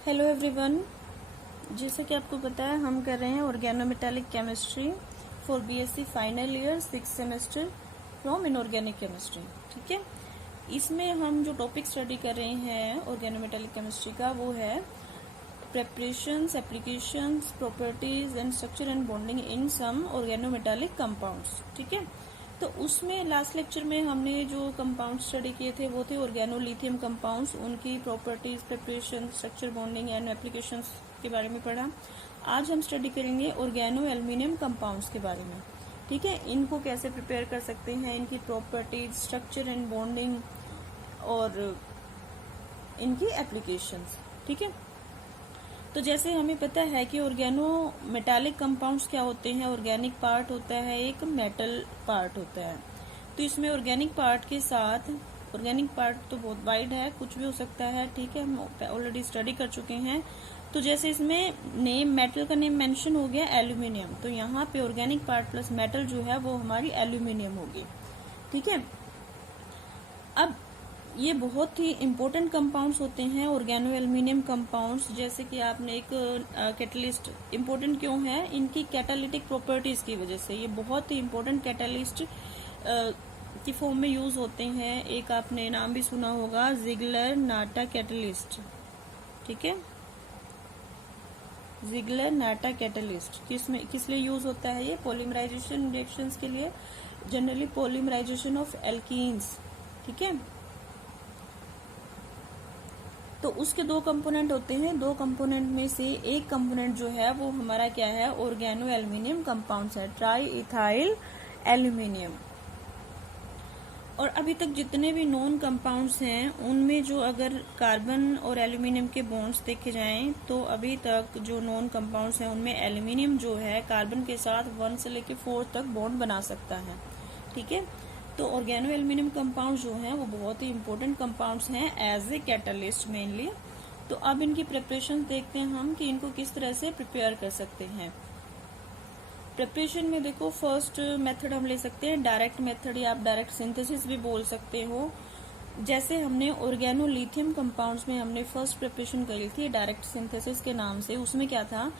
Hello everyone. जैसे कि आपको पता है हम कर रहे हैं organometallic chemistry for BSc final year 6 semester from inorganic chemistry. ठीक है, इसमें हम जो टॉपिक स्टडी कर रहे हैं ऑर्गेनोमेटालिक केमिस्ट्री का वो है preparations, applications, properties and structure and bonding in some organometallic compounds. ठीक है, तो उसमें लास्ट लेक्चर में हमने जो कंपाउंड स्टडी किए थे वो थे ऑर्गेनोलिथियम कंपाउंड्स, उनकी properties, preparation, structure, bonding and applications के बारे में पढ़ा। आज हम स्टडी करेंगे ऑर्गेनो एल्यूमिनियम कंपाउंड्स के बारे में। ठीक है, इनको कैसे प्रिपेयर कर सकते हैं, इनकी प्रॉपर्टीज, स्ट्रक्चर एंड बॉन्डिंग और इनकी एप्लीकेशंस। ठीक है, तो जैसे हमें पता है कि ऑर्गेनो मेटालिक कंपाउंड्स क्या होते हैं, ऑर्गेनिक पार्ट होता है, एक मेटल पार्ट होता है। तो इसमें ऑर्गेनिक पार्ट के साथ, ऑर्गेनिक पार्ट तो बहुत वाइड है, कुछ भी हो सकता है। ठीक है, हम ऑलरेडी स्टडी कर चुके हैं। तो जैसे इसमें नेम, मेटल का नेम मेंशन हो गया एल्यूमिनियम, तो यहाँ पे ऑर्गेनिक पार्ट प्लस मेटल जो है वो हमारी एल्यूमिनियम होगी। ठीक है, अब ये बहुत ही इम्पोर्टेंट कंपाउंड्स होते हैं ऑर्गेनो एल्यूमिनियम कंपाउंड्स। जैसे कि आपने एक कैटलिस्ट इम्पोर्टेंट क्यों है, इनकी कैटालिटिक प्रॉपर्टीज की वजह से ये बहुत ही इम्पोर्टेंट कैटालिस्ट की फॉर्म में यूज होते हैं। एक आपने नाम भी सुना होगा, जिगलर नाटा कैटलिस्ट। ठीक है, जिगलर नाटा कैटलिस्ट किस लिए यूज होता है, ये पॉलीमराइजेशन रिएक्शंस के लिए, जनरली पॉलीमराइजेशन ऑफ एल्कीन्स। ठीक है, तो उसके दो कंपोनेंट होते हैं, दो कंपोनेंट में से एक कंपोनेंट जो है वो हमारा क्या है, ऑर्गेनो एल्यूमिनियम कंपाउंड्स है, ट्राई इथाइल एल्यूमिनियम। और अभी तक जितने भी नॉन कंपाउंड्स हैं उनमें जो अगर कार्बन और एल्यूमिनियम के बॉन्ड्स देखे जाएं तो अभी तक जो नॉन कंपाउंड्स हैं उनमें एल्यूमिनियम जो है कार्बन के साथ 1 से लेकर 4 तक बॉन्ड बना सकता है। ठीक है, तो ऑर्गेनो एल्यूमिनियम कंपाउंड जो हैं वो बहुत ही इंपॉर्टेंट कंपाउंड्स हैं एज ए कैटलिस्ट मेनली। तो अब इनकी प्रिपरेशन देखते हैं हम कि इनको किस तरह से प्रिपेयर कर सकते हैं। प्रिपरेशन में देखो, फर्स्ट मेथड हम ले सकते हैं डायरेक्ट मेथड, या आप डायरेक्ट सिंथेसिस भी बोल सकते हो। जैसे हमने ऑर्गेनो लिथियम कंपाउंड्स में हमने फर्स्ट प्रिपरेशन करी थी डायरेक्ट सिंथेसिस के नाम से। उसमें क्या था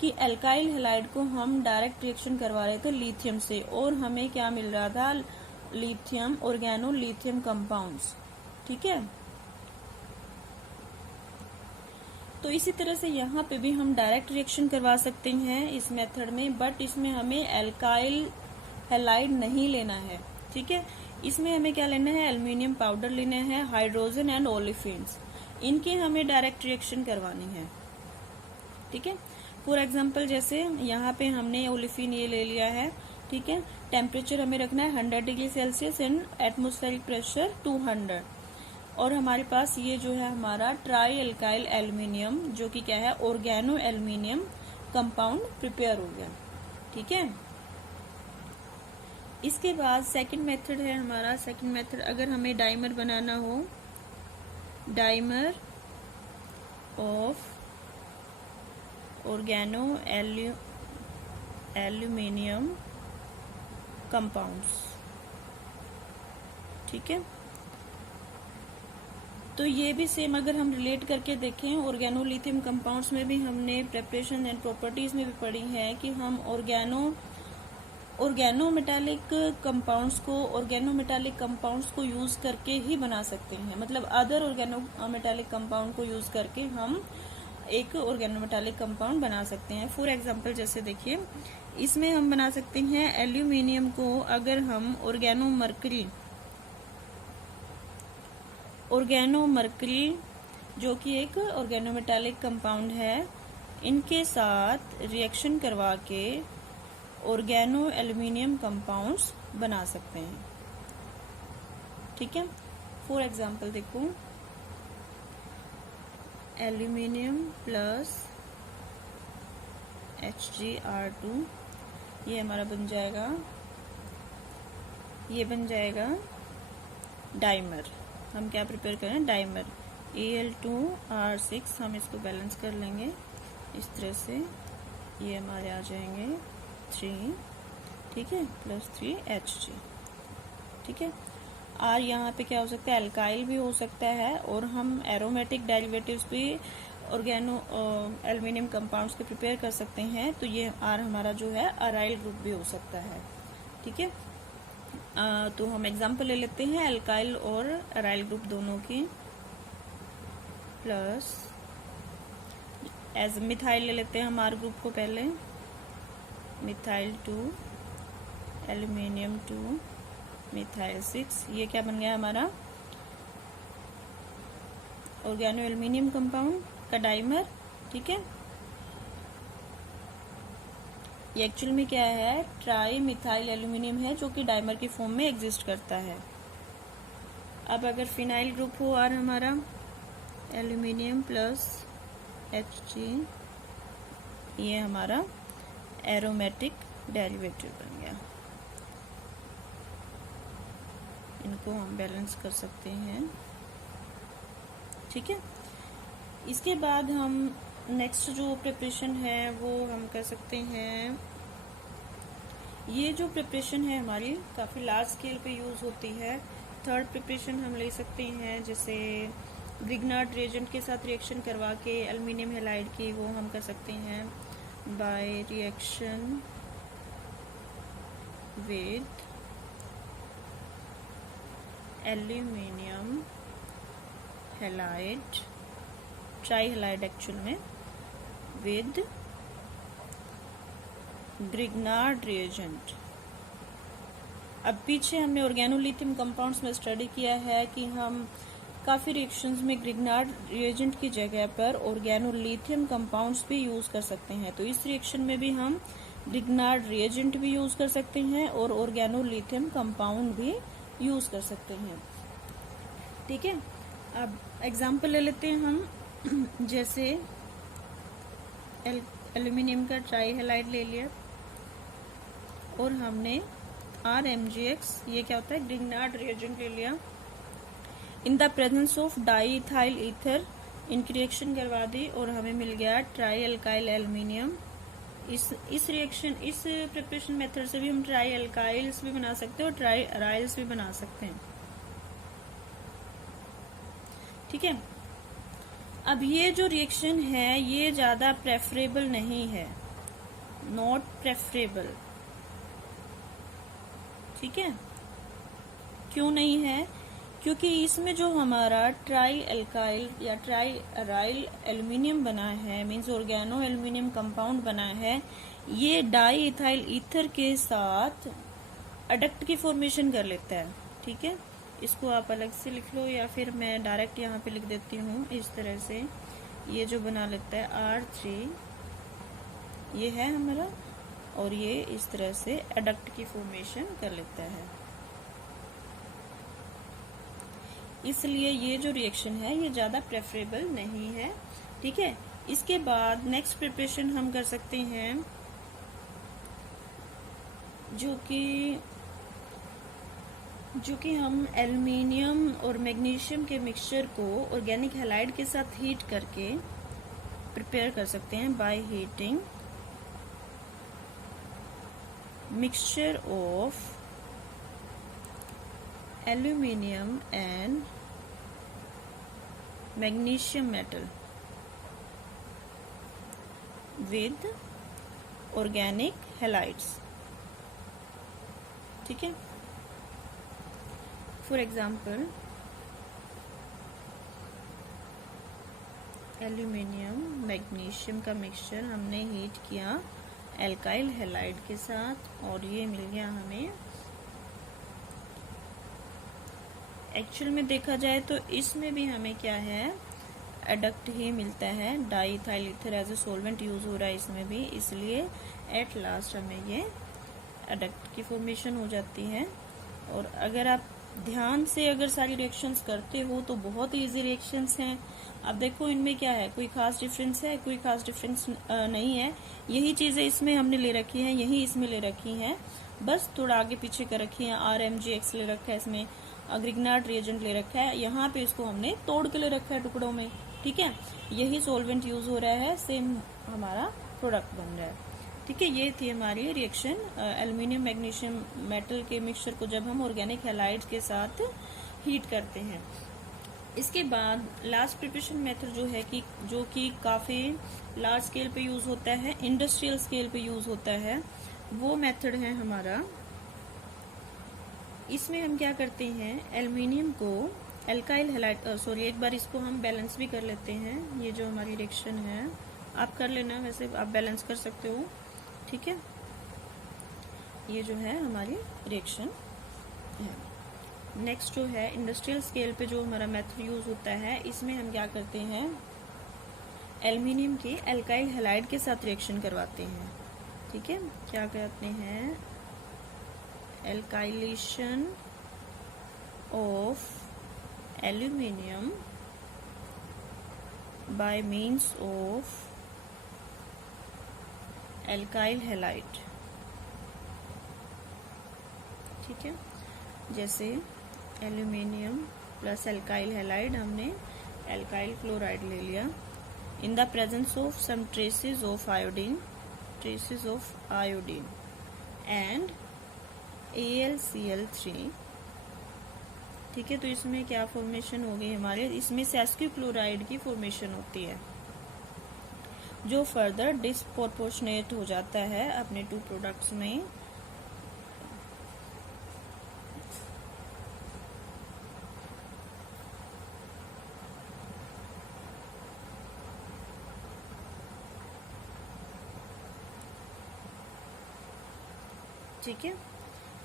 कि एल्काइल हैलाइड को हम डायरेक्ट रिएक्शन करवा रहे थे लिथियम से, और हमें क्या मिल रहा था, लिथियम, ऑर्गेनो लिथियम कंपाउंड्स। ठीक है, तो इसी तरह से यहाँ पे भी हम डायरेक्ट रिएक्शन करवा सकते हैं इस मेथड में, बट इसमें हमें एल्काइल हैलाइड नहीं लेना है। ठीक है, इसमें हमें क्या लेना है, एल्यूमिनियम पाउडर लेना है, हाइड्रोजन एंड ओलिफिन्स, इनके हमें डायरेक्ट रिएक्शन करवानी है। ठीक है, फॉर एग्जाम्पल जैसे यहाँ पे हमने ओलिफिन ये ले लिया है। ठीक है, टेम्परेचर हमें रखना है 100 degree Celsius and atmospheric pressure 200, और हमारे पास ये जो है हमारा ट्राई एल्काइल एल्यूमिनियम जो कि क्या है, ऑर्गेनो एल्यूमिनियम कंपाउंड प्रिपेयर हो गया। ठीक है, इसके बाद सेकंड मेथड है हमारा। सेकंड मेथड, अगर हमें डाइमर बनाना हो, dimer of organo aluminium compounds. ठीक है, तो ये भी सेम अगर हम रिलेट करके देखें, ऑर्गेनोलिथियम कंपाउंड्स में भी हमने प्रेपरेशन एंड प्रॉपर्टीज में भी पढ़ी है कि हम ऑर्गेनोमेटालिक कंपाउंड्स को यूज करके ही बना सकते हैं। मतलब अदर ऑर्गेनोमेटालिक कंपाउंड को यूज करके हम एक ऑर्गेनोमेटालिक कंपाउंड बना सकते हैं। फॉर एग्जांपल जैसे देखिए, इसमें हम बना सकते हैं एल्यूमिनियम को, अगर हम ऑर्गेनो मर्करी जो कि एक ऑर्गेनोमेटालिक कंपाउंड है, इनके साथ रिएक्शन करवा के ऑर्गेनो एल्यूमिनियम कंपाउंड्स बना सकते हैं। ठीक है, फॉर एग्जांपल देखो, एल्यूमिनियम प्लस HgR2, ये हमारा बन जाएगा, ये बन जाएगा डाइमर। हम क्या प्रिपेयर करें, डाइमर Al2R6, हम इसको बैलेंस कर लेंगे इस तरह से, ये हमारे आ जाएंगे 3, ठीक है, प्लस 3Hg। ठीक है, और यहाँ पे क्या हो सकता है, एल्काइल भी हो सकता है, और हम एरोमेटिक डेरिवेटिव्स भी ऑर्गेनो एल्युमिनियम कंपाउंड्स के प्रिपेयर कर सकते हैं, तो ये आर हमारा जो है अराइल ग्रुप भी हो सकता है। ठीक है, तो हम एग्जांपल ले लेते हैं अल्काइल और अराइल ग्रुप दोनों की। प्लस एज मिथाइल ले लेते हैं हम आर ग्रुप को पहले, मिथाइल 2 एल्युमिनियम 2 मिथाइल 6। ये क्या बन गया हमारा ऑर्गेनो एल्युमिनियम कंपाउंड का डाइमर। ठीक है, ये एक्चुअल में क्या है, ट्राई मिथाइल एल्युमिनियम है जो कि डाइमर की फॉर्म में एग्जिस्ट करता है। अब अगर फिनाइल ग्रुप हो आर हमारा एल्युमिनियम प्लस Hg, ये हमारा एरोमेटिक डेरिवेटिव बन गया। इनको हम बैलेंस कर सकते हैं। ठीक है, इसके बाद हम नेक्स्ट जो प्रिपरेशन है वो हम कर सकते हैं। ये जो प्रिपरेशन है हमारी काफ़ी लार्ज स्केल पे यूज़ होती है। थर्ड प्रिपरेशन हम ले सकते हैं, जैसे ग्रिग्नार्ड रिएजेंट के साथ रिएक्शन करवा के एल्युमिनियम हैलाइड की, वो हम कर सकते हैं by reaction with aluminium halide, try halide actual में, विद ग्रिग्नार्ड रिएजेंट। अब पीछे हमने ऑर्गेनोलिथियम कंपाउंड्स में स्टडी किया है कि हम काफ़ी रिएक्शंस में ग्रिग्नार्ड रिएजेंट की जगह पर ऑर्गेनोलिथियम कंपाउंड्स भी यूज़ कर सकते हैं। तो इस रिएक्शन में भी हम ग्रिग्नार्ड रिएजेंट भी यूज़ कर सकते हैं और ऑर्गेनोलिथियम कंपाउंड भी यूज़ कर सकते हैं। ठीक है, अब एग्जाम्पल ले लेते हैं हम, जैसे एल्युमिनियम का ट्राई हैलाइड ले लिया और हमने RMgX, ये क्या होता है, ग्रिग्नार्ड रिएजेंट ले लिया। In the presence of di ethyl ether इनकी रिएक्शन करवा दी और हमें मिल गया ट्राई अल्काइल एल्युमिनियम। इस रिएक्शन, इस प्रिपरेशन मेथड से भी हम ट्राई अल्काइल्स भी बना सकते हैं और ट्राई अराइल्स भी बना सकते हैं। ठीक है, अब ये जो रिएक्शन है ये ज्यादा प्रेफरेबल नहीं है, नॉट प्रेफरेबल। ठीक है, क्यों नहीं है, क्योंकि इसमें जो हमारा ट्राई अल्काइल या ट्राई अराइल एल्युमिनियम बना है, मीन्स ऑर्गेनो एल्युमिनियम कंपाउंड बना है, ये डाई इथाइल ईथर के साथ अडक्ट की फॉर्मेशन कर लेता है। ठीक है, इसको आप अलग से लिख लो या फिर मैं डायरेक्ट यहाँ पे लिख देती हूँ इस तरह से। ये जो बना लेता है R3, ये है हमारा, और ये इस तरह से एडक्ट की फॉर्मेशन कर लेता है। इसलिए ये जो रिएक्शन है ये ज़्यादा प्रेफरेबल नहीं है। ठीक है, इसके बाद नेक्स्ट प्रिपरेशन हम कर सकते हैं, जो कि हम एल्युमिनियम और मैग्नीशियम के मिक्सचर को ऑर्गेनिक हैलाइड के साथ हीट करके प्रिपेयर कर सकते हैं by heating mixture of aluminium and magnesium metal with organic halides. ठीक है, फॉर एग्जाम्पल एल्युमिनियम मैग्नीशियम का मिक्सचर हमने हीट किया एल्काइल हैलाइड के साथ और ये मिल गया हमें। एक्चुअल में देखा जाए तो इसमें भी हमें क्या है, एडक्ट ही मिलता है, diethyl ether as a solvent use हो रहा है इसमें भी, इसलिए एट लास्ट हमें ये एडक्ट की फॉर्मेशन हो जाती है। और अगर आप ध्यान से अगर सारी रिएक्शंस करते हो तो बहुत इजी रिएक्शंस हैं। अब देखो इनमें क्या है, कोई खास डिफरेंस है, कोई खास डिफरेंस नहीं है। यही चीजें इसमें हमने ले रखी हैं, यही इसमें ले रखी हैं, बस थोड़ा आगे पीछे कर रखी है। RMgX ले रखा है, इसमें ग्रिग्नार्ड रिएजेंट ले रखा है, यहाँ पे इसको हमने तोड़ के ले रखा है टुकड़ों में। ठीक है, यही सॉल्वेंट यूज हो रहा है, सेम हमारा प्रोडक्ट बन रहा है। ठीक है, ये थी हमारी रिएक्शन एल्युमिनियम मैग्नीशियम मेटल के मिक्सचर को जब हम ऑर्गेनिक हैलाइड्स के साथ हीट करते हैं। इसके बाद लास्ट प्रिपरेशन मेथड जो कि काफ़ी लार्ज स्केल पे यूज़ होता है, इंडस्ट्रियल स्केल पे यूज़ होता है, वो मेथड है हमारा। इसमें हम क्या करते हैं, एल्युमिनियम को एल्काइल हैलाइड एक बार इसको हम बैलेंस भी कर लेते हैं। ये जो हमारी रिएक्शन है, आप कर लेना, वैसे आप बैलेंस कर सकते हो, ठीक है। ये जो है हमारी रिएक्शन है। नेक्स्ट जो है इंडस्ट्रियल स्केल पे जो हमारा मेथड यूज होता है, इसमें हम क्या करते हैं, एल्युमिनियम के एल्काइल हैलाइड के साथ रिएक्शन करवाते हैं, ठीक है। क्या कहते हैं, alkylation of aluminium by means of alkyl halide, ठीक है। जैसे एल्यूमिनियम प्लस एल्काइल हैलाइड, हमने एल्काइल क्लोराइड ले लिया in the presence of some traces of iodine and AlCl3, ठीक है। तो इसमें क्या फॉर्मेशन हो गई हमारे, इसमें सेस्क्यू क्लोराइड की फॉर्मेशन होती है, जो फर्दर डिस्प्रोपोर्शनेट हो जाता है अपने टू प्रोडक्ट्स में। ठीक है,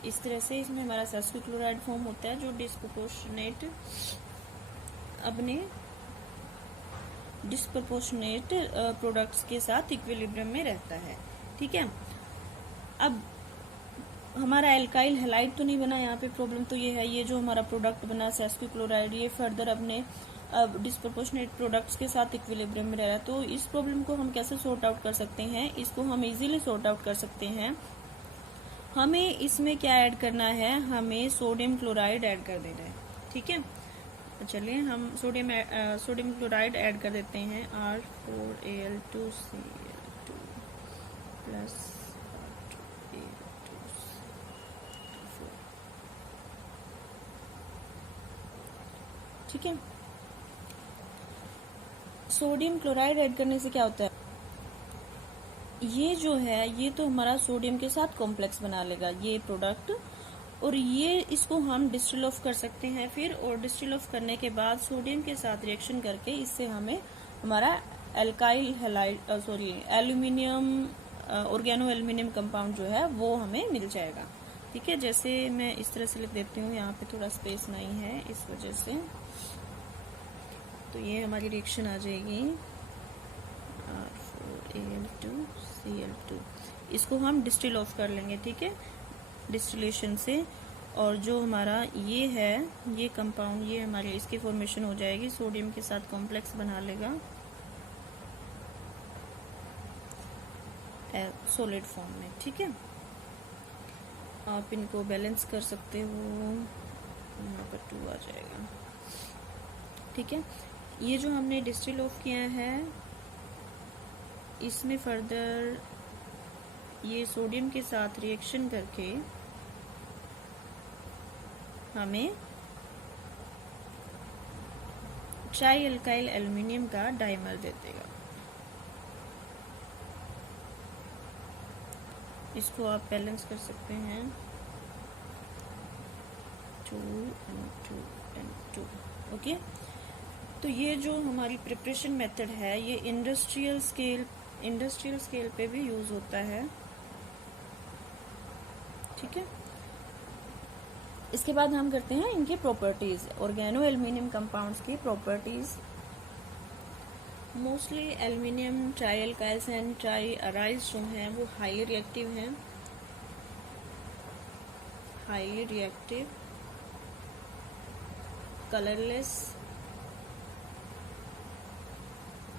इस तरह से इसमें हमारा सेस्क्यू क्लोराइड फॉर्म होता है, जो डिस्प्रोपोर्शनेट प्रोडक्ट्स के साथ इक्विलिब्रियम में रहता है, ठीक है। अब हमारा एल्काइल हैलाइड तो नहीं बना, यहाँ पे प्रॉब्लम तो ये है, ये जो हमारा प्रोडक्ट बना सेस्क्यू क्लोराइड, ये फर्दर अपने डिस्प्रोपोर्शनेट प्रोडक्ट्स के साथ इक्विलिब्रियम में रह रहा है। तो इस प्रॉब्लम को हम कैसे सॉर्ट आउट कर सकते हैं, इसको हम इजीली सॉर्ट आउट कर सकते हैं। हमें इसमें क्या ऐड करना है, हमें सोडियम क्लोराइड ऐड कर देना है, ठीक है। तो चलिए हम सोडियम क्लोराइड ऐड कर देते हैं, R4Al2Cl2 प्लस R2Al2Cl4, ठीक है। सोडियम क्लोराइड ऐड करने से क्या होता है, ये जो है ये तो हमारा सोडियम के साथ कॉम्प्लेक्स बना लेगा ये प्रोडक्ट, और ये इसको हम डिस्टिल ऑफ कर सकते हैं फिर, और डिस्टिल ऑफ करने के बाद सोडियम के साथ रिएक्शन करके इससे हमें हमारा alkyl halide aluminium organo aluminium compound जो है वो हमें मिल जाएगा, ठीक है। जैसे मैं इस तरह से लिख देती हूँ, यहाँ पे थोड़ा स्पेस नहीं है इस वजह से, तो ये हमारी रिएक्शन आ जाएगी R4Al2Cl2। इसको हम डिस्टिल ऑफ कर लेंगे, ठीक है, डिस्टिलेशन से, और जो हमारा ये है ये कंपाउंड, ये हमारे इसकी फॉर्मेशन हो जाएगी, सोडियम के साथ कॉम्प्लेक्स बना लेगा सॉलिड फॉर्म में, ठीक है। आप इनको बैलेंस कर सकते हो, यहाँ पर 2 आ जाएगा, ठीक है। ये जो हमने डिस्टिल ऑफ किया है, इसमें फर्दर ये सोडियम के साथ रिएक्शन करके हमें ट्राई एल्काइल एल्यूमिनियम का डाइमर दे देगा। इसको आप बैलेंस कर सकते हैं, 2 and 2 and 2, ओके। तो ये जो हमारी प्रिपरेशन मेथड है, ये इंडस्ट्रियल स्केल पे भी यूज होता है, ठीक है। इसके बाद हम करते हैं इनकी प्रॉपर्टीज, ऑर्गेनो एल्यूमिनियम कंपाउंड्स की properties. Mostly aluminium trialkyls and triaryls जो हैं वो highly reactive, colourless,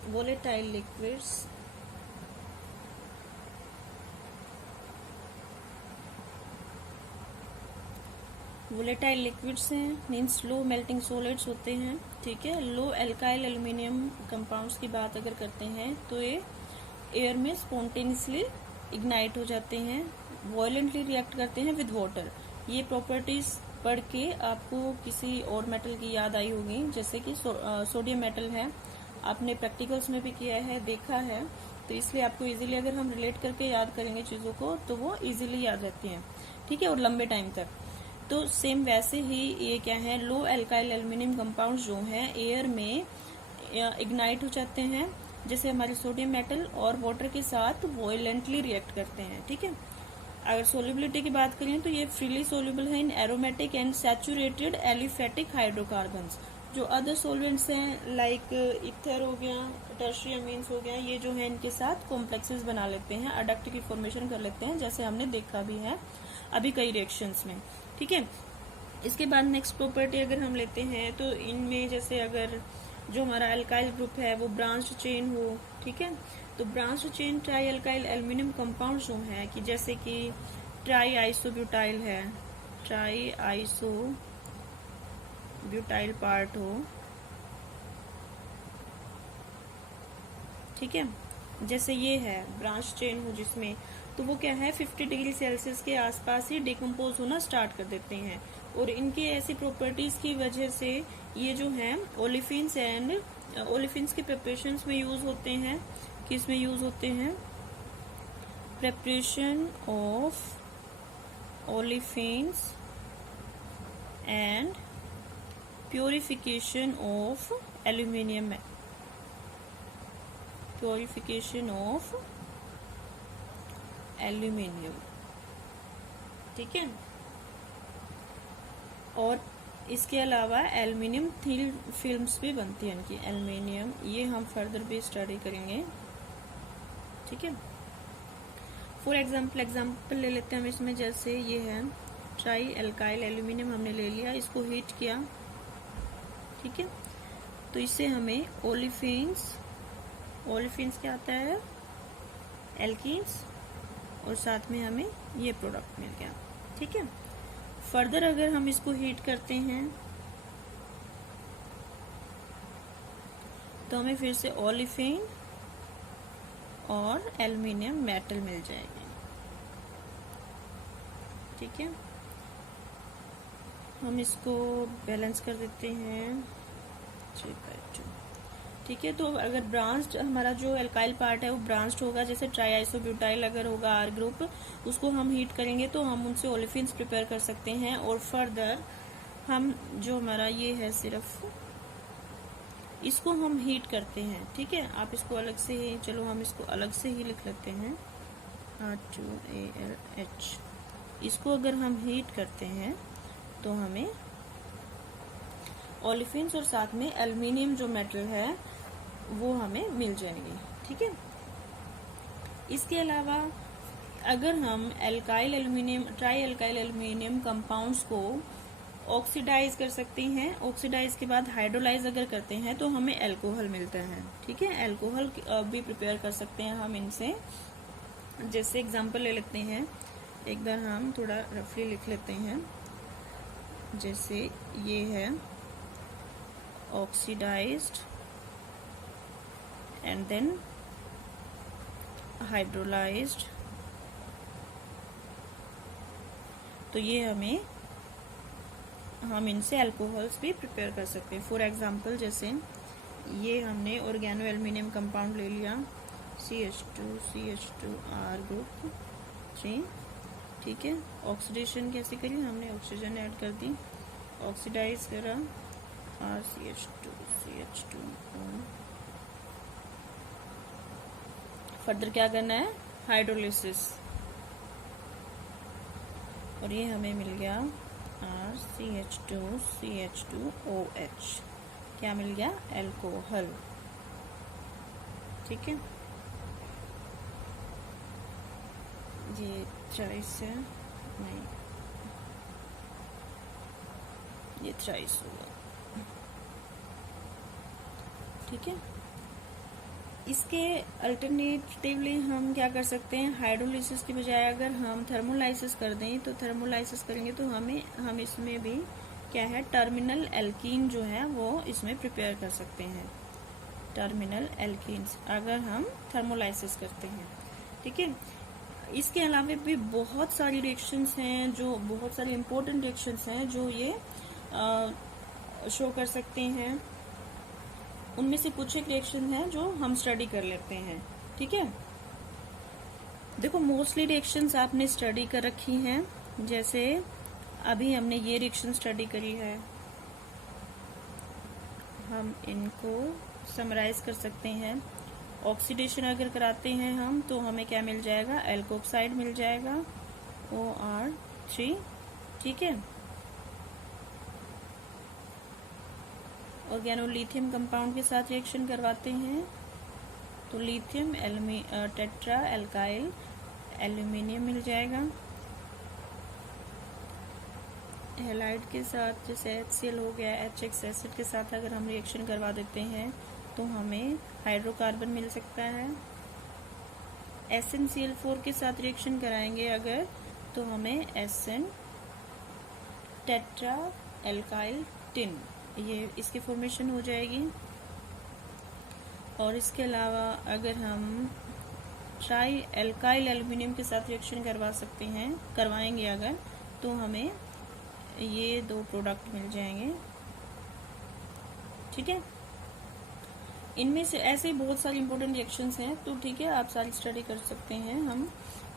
volatile liquids, volatile liquids हैं, मीन्स लो मेल्टिंग सॉलिड्स होते हैं, ठीक है। लो एल्काइल एल्यूमिनियम कंपाउंड्स की बात अगर करते हैं तो ये एयर में स्पॉन्टेनियसली इग्नाइट हो जाते हैं, वायलेंटली रिएक्ट करते हैं विद वाटर। ये प्रॉपर्टीज पढ़ के आपको किसी और मेटल की याद आई होगी, जैसे कि सोडियम मेटल है, आपने प्रैक्टिकल्स में भी किया है, देखा है, तो इसलिए आपको इजीली अगर हम रिलेट करके याद करेंगे चीज़ों को तो वो इजीली याद रहती हैं, ठीक है, और लंबे टाइम तक। तो सेम वैसे ही ये क्या है, लो एल्काइल एल्यूमिनियम कंपाउंड जो हैं एयर में इग्नाइट हो जाते हैं, जैसे हमारे सोडियम मेटल, और वाटर के साथ वॉयलेंटली रिएक्ट करते हैं, ठीक है। अगर सोल्युबिलिटी की बात करें तो ये फ्रीली सोल्यूबल है in aromatic and saturated aliphatic hydrocarbons. जो अदर सॉल्वेंट्स हैं लाइक इथर हो गया, टर्शियम अमीन्स हो गया, ये जो है इनके साथ कॉम्प्लेक्सेस बना लेते हैं, अडक्ट की फॉर्मेशन कर लेते हैं, जैसे हमने देखा भी है अभी कई रिएक्शंस में, ठीक है। इसके बाद नेक्स्ट प्रॉपर्टी अगर हम लेते हैं तो इनमें जैसे अगर जो हमारा अल्काइल ग्रुप है वो ब्रांच्ड चेन हो, ठीक है, तो branched chain try alkyl aluminium compound जो है कि जैसे कि ट्राई आइसोब्यूटाइल है, ट्राई आइसोब्यूटाइल पार्ट हो, ठीक है, जैसे ये है ब्रांच चेन हो जिसमें, तो वो क्या है 50 डिग्री सेल्सियस के आसपास ही डिकम्पोज होना स्टार्ट कर देते हैं, और इनके ऐसी प्रॉपर्टीज की वजह से ये जो है ओलिफिन्स एंड ओलिफिन्स के प्रिपरेशंस में यूज होते हैं, किस में यूज होते हैं, preparation of olefins and purification of aluminium, purification of aluminium, ठीक है। और इसके अलावा एल्यूमिनियम थिन फिल्म्स भी बनती हैं इनकी, एल्यूमिनियम, ये हम फर्दर भी स्टडी करेंगे, ठीक है। फॉर एग्जाम्पल ले लेते हैं हम इसमें, जैसे ये है ट्राई एल्काइल एल्यूमिनियम हमने ले लिया, इसको हीट किया, ठीक है, तो इससे हमें ओलिफिन्स क्या आता है, एल्कीन्स, और साथ में हमें ये प्रोडक्ट मिल गया, ठीक है। फर्दर अगर हम इसको हीट करते हैं तो हमें फिर से ओलिफिन और एल्यूमिनियम मेटल मिल जाएगी, ठीक है। हम इसको बैलेंस कर देते हैं 3/2, ठीक है। तो अगर ब्रांच्ड हमारा जो एल्काइल पार्ट है वो ब्रांच्ड होगा, जैसे ट्राईआइसोब्यूटाइल अगर होगा आर ग्रुप, उसको हम हीट करेंगे तो हम उनसे ओलिफिन्स प्रिपेयर कर सकते हैं, और फर्दर हम जो हमारा ये है सिर्फ इसको हम हीट करते हैं, ठीक है। आप इसको अलग से ही, चलो हम इसको अलग से ही लिख लेते हैं R2ALH। इसको अगर हम हीट करते हैं तो हमें ओलिफिन्स और साथ में एल्यूमिनियम जो मेटल है वो हमें मिल जाएंगे, ठीक है। इसके अलावा अगर हम alkyl aluminium, try alkyl aluminium compounds को ऑक्सीडाइज कर सकते हैं, ऑक्सीडाइज के बाद हाइड्रोलाइज अगर करते हैं तो हमें अल्कोहल मिलता है, ठीक है। अल्कोहल भी प्रिपेयर कर सकते हैं हम इनसे, जैसे एग्जांपल ले लेते हैं, एक बार हम थोड़ा रफली लिख लेते हैं, जैसे ये है ऑक्सीडाइज्ड एंड देन हाइड्रोलाइज्ड, तो ये हम इनसे अल्कोहल्स भी प्रिपेयर कर सकते हैं। फॉर एग्जांपल जैसे ये हमने ऑर्गेनो एल्यूमिनियम कंपाउंड ले लिया, CH2R ग्रुप 3, ठीक है। ऑक्सीडेशन कैसे करी, हमने ऑक्सीजन ऐड कर दी, ऑक्सीडाइज करा RCH2CH2। फर्दर क्या करना है, हाइड्रोलिसिस, और ये हमें मिल गया RCH2CH2OH, क्या मिल गया, अल्कोहल, ठीक है। ये 40 है, नहीं ये 40 होगा, ठीक है। इसके अल्टरनेटिवली हम क्या कर सकते हैं, हाइड्रोलिसिस की बजाय अगर हम थर्मोलाइसिस कर दें, तो थर्मोलाइसिस करेंगे तो हम इसमें भी क्या है, टर्मिनल एल्कीन जो है वो इसमें प्रिपेयर कर सकते हैं, टर्मिनल एल्कीन्स अगर हम थर्मोलाइसिस करते हैं, ठीक है। इसके अलावा भी बहुत सारी रिएक्शंस हैं, जो बहुत सारी इंपॉर्टेंट रिएक्शंस हैं जो ये शो कर सकते हैं। उनमें से कुछ एक रिएक्शन है जो हम स्टडी कर लेते हैं। ठीक है, देखो मोस्टली रिएक्शंस आपने स्टडी कर रखी हैं, जैसे अभी हमने ये रिएक्शन स्टडी करी है। हम इनको समराइज कर सकते हैं। ऑक्सीडेशन अगर कराते हैं हम तो हमें क्या मिल जाएगा, एल्कोक्साइड मिल जाएगा OR3। ठीक है, ऑर्गेनोलिथियम कंपाउंड के साथ रिएक्शन करवाते हैं तो लिथियम टेट्रा एल्काइल एल्यूमिनियम मिल जाएगा। हैलाइड के साथ जैसे HCl हो गया, HX एसिड के साथ अगर हम रिएक्शन करवा देते हैं तो हमें हाइड्रोकार्बन मिल सकता है। SnCl4 के साथ रिएक्शन कराएंगे अगर तो हमें SN टेट्रा एल्काइल टिन, ये इसकी फॉर्मेशन हो जाएगी। और इसके अलावा अगर हम ट्राई एल्काइल एल्यूमिनियम के साथ रिएक्शन करवाएंगे अगर तो हमें ये दो प्रोडक्ट मिल जाएंगे। ठीक है, इनमें से ऐसे ही बहुत सारी इंपॉर्टेंट रिएक्शंस हैं, तो ठीक है आप सारी स्टडी कर सकते हैं हम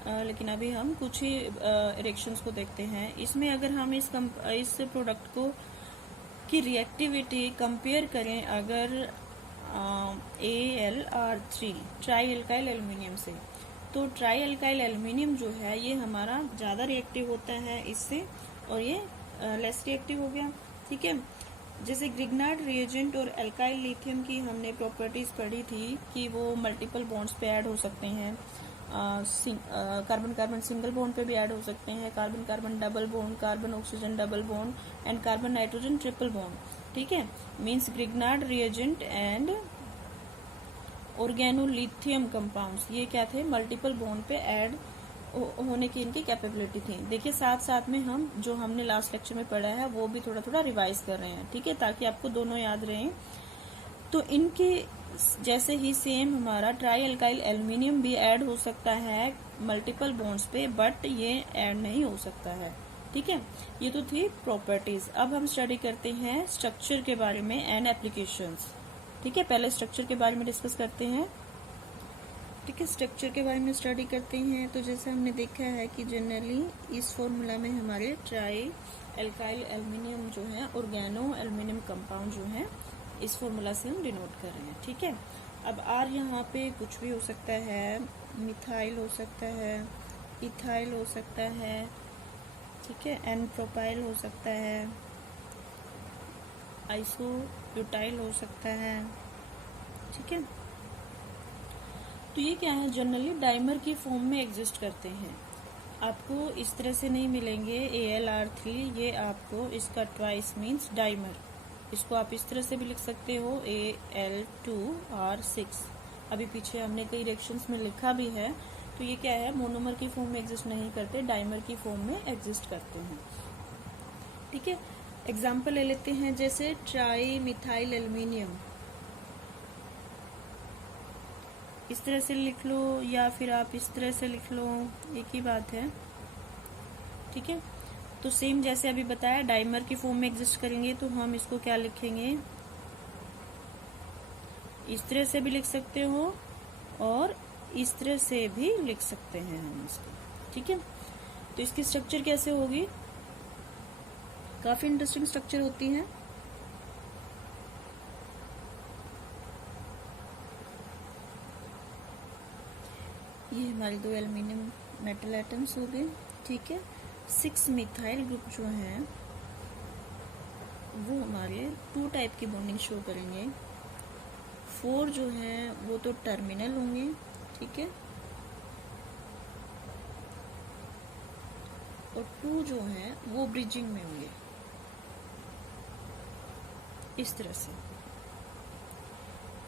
लेकिन अभी हम कुछ ही रिएक्शंस को देखते हैं। इसमें अगर हम इस प्रोडक्ट को की रिएक्टिविटी कंपेयर करें अगर AlR3 ट्राई एल्काइल एल्यूमिनियम से, तो ट्राई एल्काइल एल्यूमिनियम जो है ये हमारा ज़्यादा रिएक्टिव होता है इससे, और ये लेस रिएक्टिव हो गया। ठीक है, जैसे ग्रिग्नार्ड रिएजेंट और एल्काइल लिथियम की हमने प्रॉपर्टीज पढ़ी थी कि वो मल्टीपल बॉन्ड्स पे ऐड हो सकते हैं। कार्बन कार्बन सिंगल बॉन्ड पे भी ऐड हो सकते हैं, carbon carbon double bond, carbon oxygen double bond and carbon nitrogen triple bond. ठीक है, means Grignard reagent and organolithium compounds ये क्या थे, मल्टीपल बॉन्ड पे ऐड होने की इनकी कैपेबिलिटी थी। देखिए साथ साथ में हम जो हमने लास्ट लेक्चर में पढ़ा है वो भी थोड़ा थोड़ा रिवाइज कर रहे हैं। ठीक है, ताकि आपको दोनों याद रहें। तो इनके जैसे ही सेम हमारा ट्राई एल्काइल एल्यूमिनियम भी ऐड हो सकता है मल्टीपल बॉन्ड्स पे, बट ये ऐड नहीं हो सकता है। ठीक है, ये तो थी प्रॉपर्टीज। अब हम स्टडी करते हैं स्ट्रक्चर के बारे में एंड एप्लीकेशंस। ठीक है, पहले स्ट्रक्चर के बारे में डिस्कस करते हैं। ठीक है, स्ट्रक्चर के बारे में स्टडी करते हैं। तो जैसे हमने देखा है कि जनरली इस फॉर्मूला में हमारे ट्राई एल्काइल एल्यूमिनियम जो है ऑर्गेनो एल्यूमिनियम कंपाउंड जो है इस फॉर्मूला से हम डिनोट कर रहे हैं। ठीक है, अब R यहाँ पे कुछ भी हो सकता है, मिथाइल हो सकता है, इथाइल हो सकता है, ठीक है, एन प्रोपाइल हो सकता है, आइसोब्यूटाइल हो सकता है। ठीक है, तो ये क्या है, जनरली डाइमर की फॉर्म में एग्जिस्ट करते हैं। आपको इस तरह से नहीं मिलेंगे AlR3, ये आपको इसका ट्वाइस मीन्स डाइमर। इसको आप इस तरह से भी लिख सकते हो Al2R6। अभी पीछे हमने कई रिएक्शंस में लिखा भी है। तो ये क्या है, मोनोमर की फॉर्म में एग्जिस्ट नहीं करते, डाइमर की फॉर्म में एग्जिस्ट करते हैं। ठीक है, एग्जाम्पल ले लेते हैं, जैसे ट्राई मिथाइल एल्यूमिनियम इस तरह से लिख लो या फिर आप इस तरह से लिख लो, एक ही बात है। ठीक है, तो सेम जैसे अभी बताया डाइमर की फॉर्म में एग्जिस्ट करेंगे तो हम इसको क्या लिखेंगे, इस तरह से भी लिख सकते हो और इस तरह से भी लिख सकते हैं हम इसको। ठीक है, तो इसकी स्ट्रक्चर कैसे होगी, काफी इंटरेस्टिंग स्ट्रक्चर होती है। ये हमारी दो एल्यूमिनियम मेटल एटम्स हो गए। ठीक है, 6 मिथाइल ग्रुप जो हैं वो हमारे 2 टाइप की बॉन्डिंग शो करेंगे। 4 जो हैं वो तो टर्मिनल होंगे। ठीक है, और 2 जो हैं वो ब्रिजिंग में होंगे इस तरह से।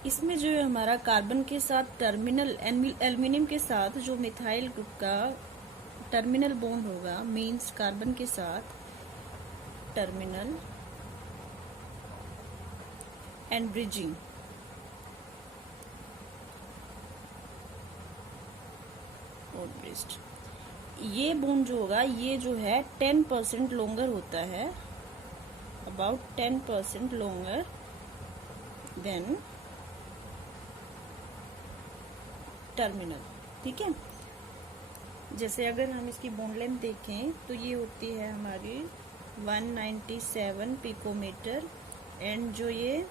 इसमें जो है हमारा कार्बन के साथ टर्मिनल एल्यूमिनियम के साथ जो मिथाइल ग्रुप का टर्मिनल बॉन्ड होगा, मींस कार्बन के साथ टर्मिनल एंड ब्रिजिंग। और ब्रेस्ट। ये बोन जो होगा ये जो है 10% लॉन्गर होता है, अबाउट 10% लॉन्गर देन टर्मिनल। ठीक है, जैसे अगर हम इसकी बोन लेंथ देखें तो ये होती है हमारी 197 पिकोमीटर, एंड जो ये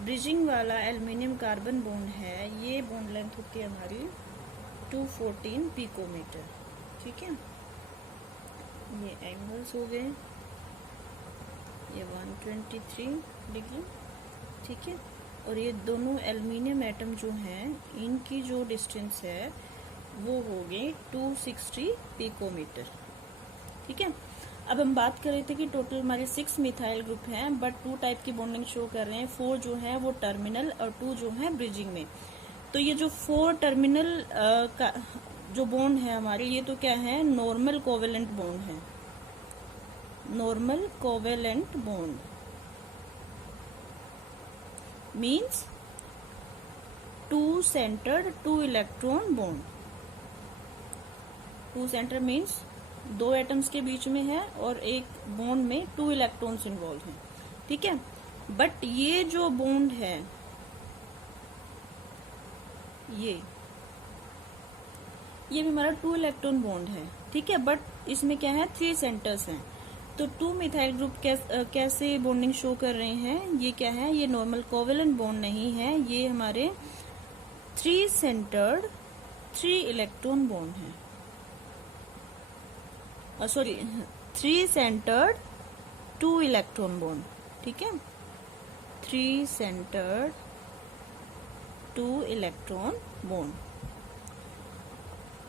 ब्रिजिंग वाला एल्युमिनियम कार्बन बोन है ये बोन लेंथ होती है हमारी 214 पिकोमीटर। ठीक है, ये एंगल्स हो गए, ये 123 डिग्री। ठीक है, और ये दोनों एल्युमिनियम एटम जो हैं इनकी जो डिस्टेंस है वो हो गई 260 पिकोमीटर। ठीक है, अब हम बात कर रहे थे कि टोटल हमारे 6 मिथाइल ग्रुप हैं, बट 2 टाइप की बॉन्डिंग शो कर रहे हैं। 4 जो है वो टर्मिनल और 2 जो है ब्रिजिंग में। तो ये जो 4 टर्मिनल का जो बॉन्ड है हमारे, ये तो क्या है, नॉर्मल कोवेलेंट बॉन्ड है। Normal covalent bond means 2 centred 2 electron bond. 2 centre means 2 atoms के बीच में है और एक बॉन्ड में 2 इलेक्ट्रॉन्स इन्वॉल्व हैं। ठीक है, बट ये जो बॉन्ड है ये भी हमारा 2 इलेक्ट्रॉन बॉन्ड है। ठीक है, बट इसमें क्या है, 3 सेंटर्स हैं। तो 2 मिथाइल ग्रुप कैसे बॉन्डिंग शो कर रहे हैं, ये क्या है, ये नॉर्मल कोवेलेंट बॉन्ड नहीं है, ये हमारे 3 सेंटर्ड 3 इलेक्ट्रॉन बॉन्ड है। Sorry, 3 centred 2 electron bond. ठीक है, 3 सेंटर्ड 2 इलेक्ट्रॉन बॉन्ड।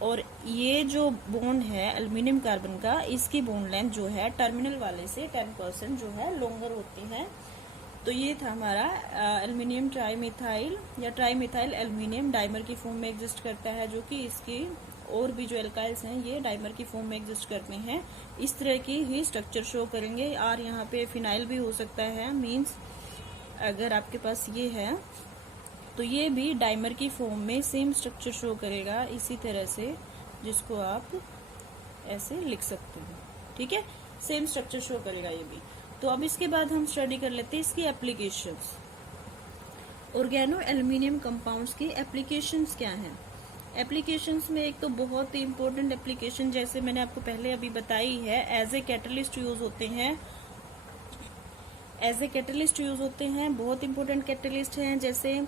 और ये जो बॉन्ड है एल्युमिनियम कार्बन का, इसकी बॉन्ड लेंथ जो है टर्मिनल वाले से 10% जो है लॉन्गर होती है। तो ये था हमारा एल्युमिनियम ट्राईमिथाइल या ट्राईमिथाइल एल्युमिनियम डाइमर की फॉर्म में एग्जिस्ट करता है, जो कि इसकी और भी जो एल्काइल्स हैं ये डाइमर की फॉर्म में एग्जिस्ट करते हैं। इस तरह की ही स्ट्रक्चर शो करेंगे। और यहाँ पे फिनाइल भी हो सकता है, मींस अगर आपके पास ये है तो ये भी डाइमर की फॉर्म में सेम स्ट्रक्चर शो करेगा, इसी तरह से, जिसको आप ऐसे लिख सकते हो। ठीक है, सेम स्ट्रक्चर शो करेगा ये भी। तो अब इसके बाद हम स्टडी कर लेते हैं इसकी एप्लीकेशंस। ऑर्गेनो एल्युमिनियम कंपाउंड्स की एप्लीकेशंस क्या हैं। एप्लीकेशंस में एक तो बहुत ही इंपॉर्टेंट एप्लीकेशन, जैसे मैंने आपको पहले अभी बताई है, एज ए कैटलिस्ट यूज होते हैं। एज ए कैटलिस्ट यूज होते हैं, बहुत इंपॉर्टेंट कैटलिस्ट हैं, जैसे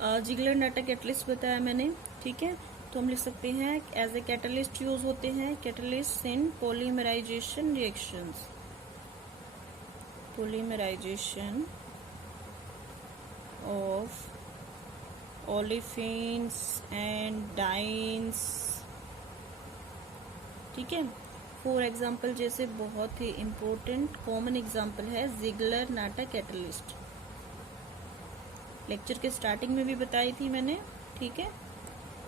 जिगलर नाटा कैटलिस्ट बताया मैंने। ठीक है, तो हम लिख सकते हैं एज ए कैटलिस्ट यूज होते हैं, catalyst in polymerisation reactions. Polymerisation of olefins and dienes. ठीक है, फॉर एग्जाम्पल जैसे बहुत ही इंपॉर्टेंट कॉमन एग्जाम्पल है जिगलर नाटा कैटलिस्ट, लेक्चर के स्टार्टिंग में भी बताई थी मैंने। ठीक है,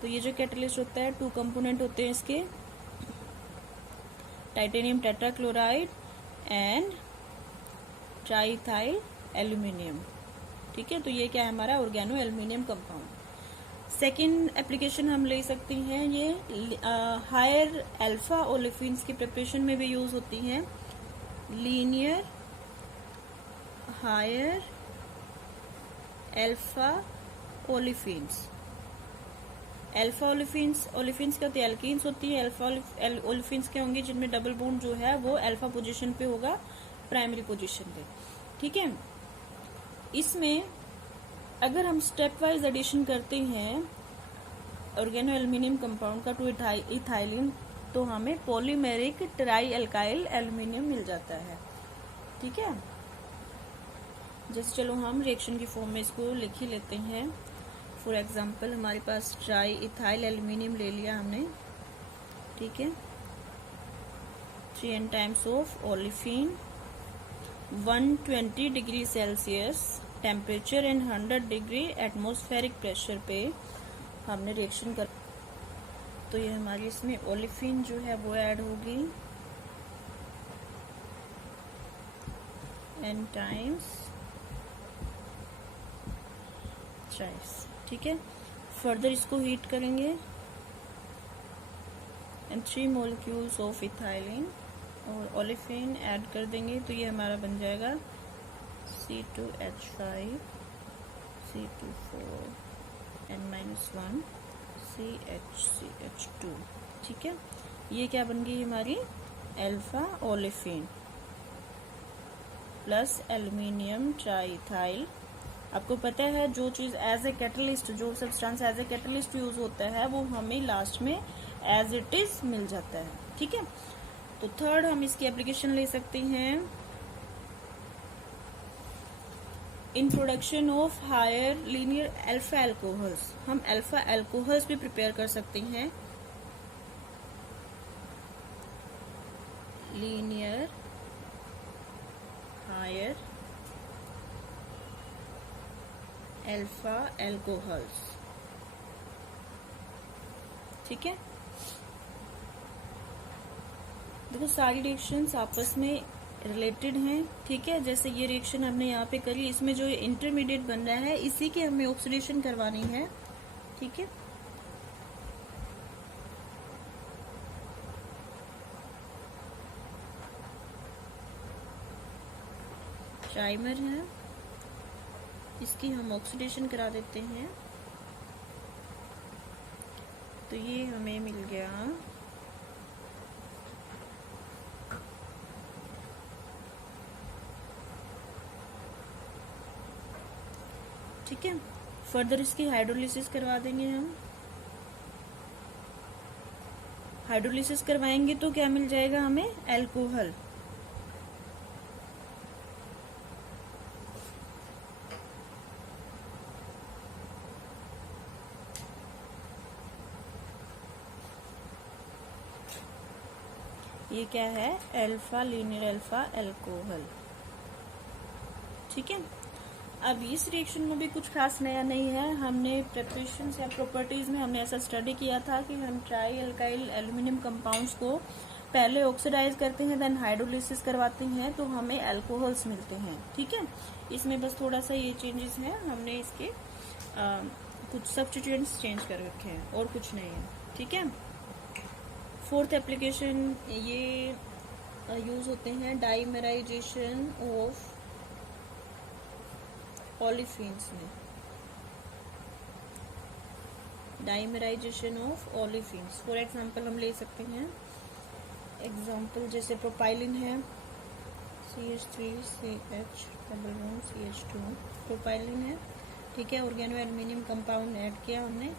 तो ये जो कैटलिस्ट होता है 2 कंपोनेंट होते हैं इसके, titanium tetrachloride and triethyl aluminium. ठीक है, तो ये क्या है हमारा organo aluminium compound. Second application हम ले सकते हैं, ये हायर अल्फा ओलेफिन्स की प्रिपरेशन में भी यूज होती हैं। Linear higher alpha olefins. Alpha olefins क्या होती है, एल्कीन्स होती है। अल्फा ओलिफिन्स क्या होंगे, जिनमें डबल बॉन्ड जो है वो अल्फा पोजीशन पे होगा, प्राइमरी पोजीशन पे। ठीक है, इसमें अगर हम स्टेप वाइज एडिशन करते हैं ऑर्गेनो एल्युमिनियम कंपाउंड का 2 इथाइलिन, तो हमें पॉलीमेरिक ट्राई अल्काइल एल्युमिनियम मिल जाता है। ठीक है, जैसे चलो हम रिएक्शन की फॉर्म में इसको लिख ही लेते हैं। फॉर एग्जांपल हमारे पास ट्राई इथाइल एल्युमिनियम ले लिया हमने। ठीक है, 3n times of olefin, 120 degree Celsius temperature and 100 degree atmospheric pressure पे हमने रिएक्शन कर, तो ये हमारी इसमें ओलिफिन जो है वो ऐड होगी n टाइम्स थ्राइस। ठीक है, फर्दर इसको हीट करेंगे एंड 3 मोलिक्यूल्स ऑफ इथाइलिन और ओलेफिन ऐड कर देंगे तो ये हमारा बन जाएगा C2H5 C2 N-1 CH2। ठीक है, ये क्या बन गई हमारी alpha olefin plus aluminium triethyl. आपको पता है जो चीज एज ए कैटलिस्ट, जो substance as a catalyst use होता है वो हमें लास्ट में एज इट इज मिल जाता है। ठीक है, तो थर्ड हम इसकी एप्लीकेशन ले सकते हैं in production of higher linear alpha alcohols. हम अल्फा एल्कोहल्स भी प्रिपेयर कर सकते हैं, लीनियर हायर अल्फा एल्कोहल्स। ठीक है, देखो सारी रिएक्शंस आपस में रिलेटेड हैं। ठीक है, जैसे ये रिएक्शन हमने यहाँ पे करी, इसमें जो इंटरमीडिएट बन रहा है इसी की हमें ऑक्सीडेशन करवानी है। ठीक है, ट्राइमर है, इसकी हम ऑक्सीडेशन करा देते हैं तो ये हमें मिल गया ठीक है। फर्दर इसकी हाइड्रोलिसिस करवा देंगे हम। हाइड्रोलिसिस करवाएंगे तो क्या मिल जाएगा हमें, अल्कोहल। ये क्या है, अल्फा लीनियर अल्फा अल्कोहल। ठीक है, अब इस रिएक्शन में भी कुछ खास नया नहीं है। हमने प्रिपरेशन या प्रॉपर्टीज में हमने ऐसा स्टडी किया था कि हम ट्राई अल्काइल एल्यूमिनियम कंपाउंड्स को पहले ऑक्सीडाइज करते हैं, देन हाइड्रोलिसिस करवाते हैं तो हमें अल्कोहल्स मिलते हैं। ठीक है, इसमें बस थोड़ा सा ये चेंजेस हैं, हमने इसके कुछ सब्स्टिट्यूएंट्स चेंज कर रखे हैं और कुछ नहीं है। ठीक है, फोर्थ एप्लीकेशन ये यूज होते हैं डाइमराइजेशन ऑफ ओलेफिन्स में। Dimerisation of olefins for example हम ले सकते हैं, एग्जांपल जैसे प्रोपाइलिन है CH3CH2 प्रोपाइलिन है। ठीक है, ऑर्गेनो एल्यूमिनियम कंपाउंड ऐड किया हमने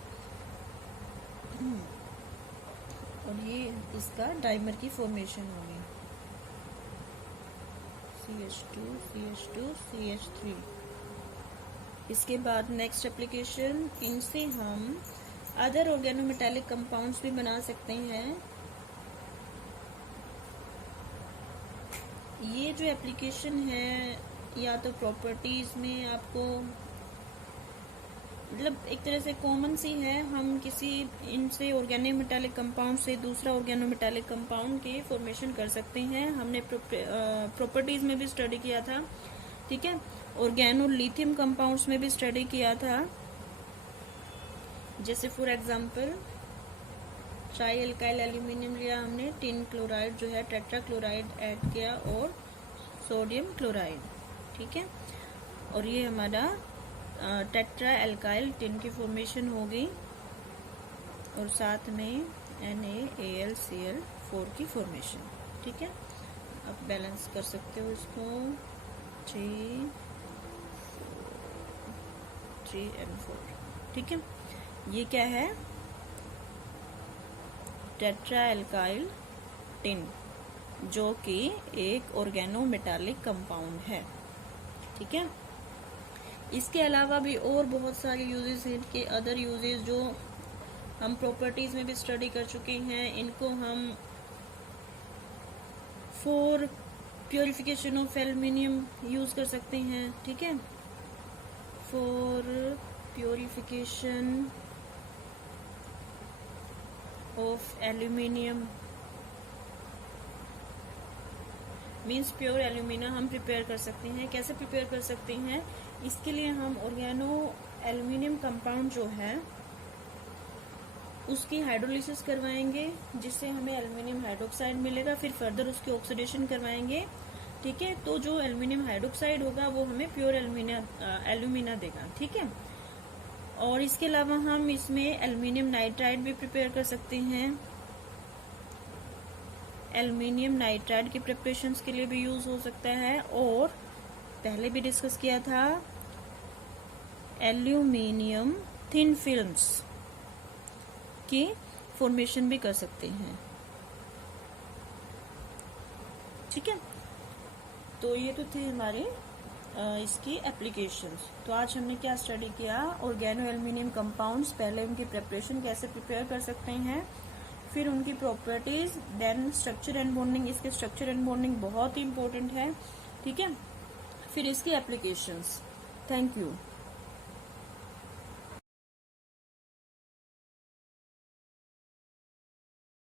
और ये इसका डाइमर की फॉर्मेशन होगी CH2CH2CH3। इसके बाद नेक्स्ट एप्लीकेशन, इनसे हम अदर ऑर्गेनोमेटालिक कंपाउंड्स भी बना सकते हैं। ये जो एप्लीकेशन है या तो प्रॉपर्टीज में आपको मतलब एक तरह से कॉमन सी है, हम किसी इनसे ऑर्गेनोमेटालिक कंपाउंड से दूसरा ऑर्गेनोमेटालिक कंपाउंड के फॉर्मेशन कर सकते हैं। हमने प्रॉपर्टीज में भी स्टडी किया था। ठीक है, ऑर्गेनो लिथियम कंपाउंड्स में भी स्टडी किया था। जैसे for example try alkyl aluminium लिया हमने, टिन क्लोराइड जो है टेट्रा क्लोराइड ऐड किया और सोडियम क्लोराइड। ठीक है, और ये हमारा टेट्रा अल्काइल टिन की फॉर्मेशन हो गई और साथ में NaAlCl4 की फॉर्मेशन। ठीक है, आप बैलेंस कर सकते हो इसको 3 and 4। ठीक है, ये क्या है, टेट्रा अल्काइल टिन जो कि एक ऑर्गेनोमेटालिक कंपाउंड है। ठीक है, इसके अलावा भी और बहुत सारे यूजेस हैं इनके, अदर यूजेस जो हम प्रॉपर्टीज में भी स्टडी कर चुके हैं। इनको हम for purification of aluminium use कर सकते हैं। ठीक है, for purification of aluminium means pure aluminium हम प्रिपेयर कर सकते हैं। कैसे प्रिपेयर कर सकते हैं, इसके लिए हम ऑर्गेनो एल्यूमिनियम कंपाउंड जो है उसकी हाइड्रोलिसिस करवाएंगे जिससे हमें एल्युमिनियम हाइड्रोक्साइड मिलेगा, फिर फर्दर उसकी ऑक्सीडेशन करवाएंगे। ठीक है, तो जो एल्युमिनियम हाइड्रोक्साइड होगा वो हमें प्योर एल्यूमिना देगा। ठीक है, और इसके अलावा हम इसमें एल्युमिनियम नाइट्राइड भी प्रिपेयर कर सकते हैं। एल्युमिनियम नाइट्राइड के प्रिपरेशंस के लिए भी यूज हो सकता है, और पहले भी डिस्कस किया था एल्यूमिनियम थिन फिल्म्स की फॉर्मेशन भी कर सकते हैं। ठीक है, तो ये तो थे हमारे इसकी एप्लीकेशंस। तो आज हमने क्या स्टडी किया, ऑर्गेनो एल्युमिनियम कंपाउंड्स, पहले उनकी प्रिपरेशन कैसे प्रिपेयर कर सकते हैं, फिर उनकी properties, then structure and bonding. इसके स्ट्रक्चर एंड बॉन्डिंग बहुत ही इंपॉर्टेंट है। ठीक है, फिर इसकी एप्लीकेशंस। Thank you.